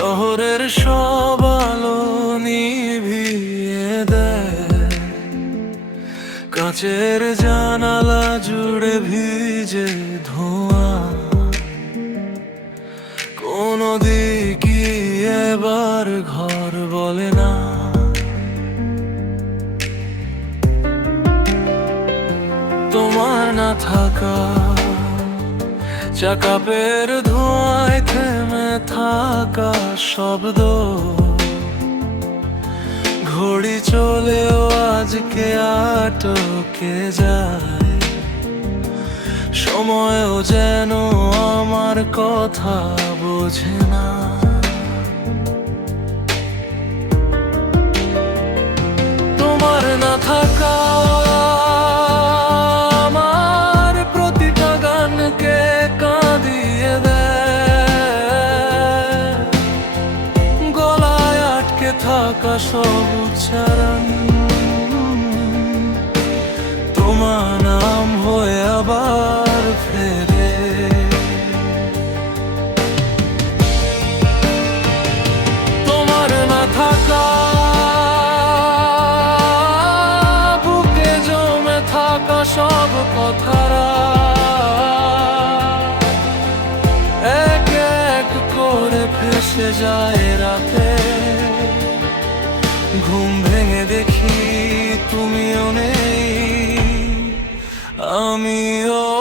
ভোরের সব আলো নিভিয়ে দেয়। কাঁচের জানালা জুড়ে ভিজে ধোঁয়া। কোনো দিকই এবার ঘর বলে না। তোমার না থাকা চাকাপের ধোঁয়ায় থেমে থাকা শব্দ। ঘড়ি চলেও আজকে আটকে যায়। সময়ও যেন আমার কথা বোঝে না। তোমার না থাকা থাকা সব উচ্চারণ। তোমার নাম হয়ে আবার ফেরে। তোমার না থাকা, বুকে জমে থাকা সব কথারা এক এক করে ভেসে যায় রাতে। তুমিও নেই আমিও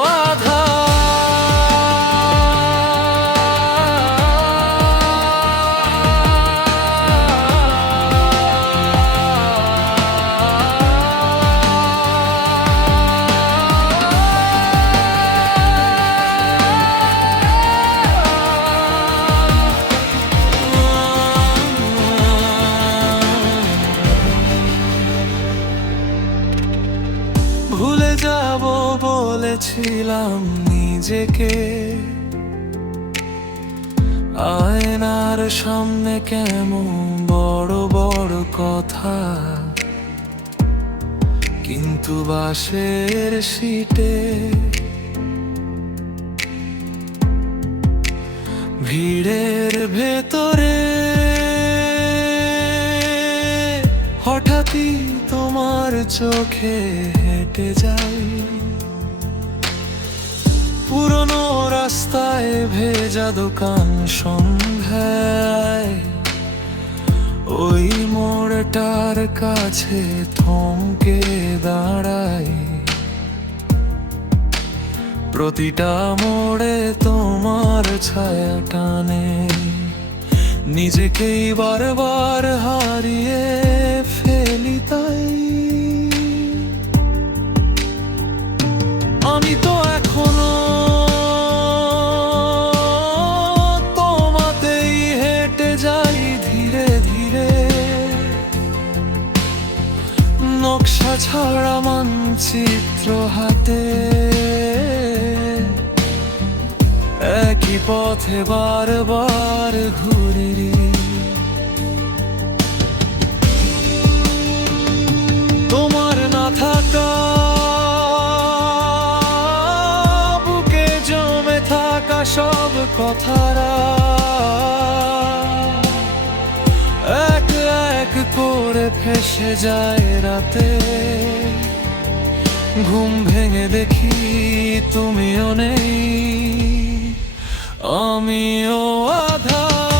বলেছিলাম নিজেকে। আয়নার সামনে কেমন বড় বড় কথা। কিন্তু বাসের সিটে ভিড়ের ভেতরে হঠাৎই তোমার চোখে হেঁটে যাই। পুরনো রাস্তায় ভেজা দোকান সন্ধ্যায়। ওই মোড়টার কাছে থমকে দাঁড়ায়। প্রতিটা মোড়ে তোমার ছায়া টানে। নিজেকেই বারবার হারিয়ে ফেলি মানচিত্র হাতে। একই পথে বারবার ঘুরি তোমার না থাকা, বুকে জমে থাকা সব কথারা এক এক করে ফেসে যায় রাতে। ঘুম ভেঙে দেখি তুমিও নেই আমিও আধা।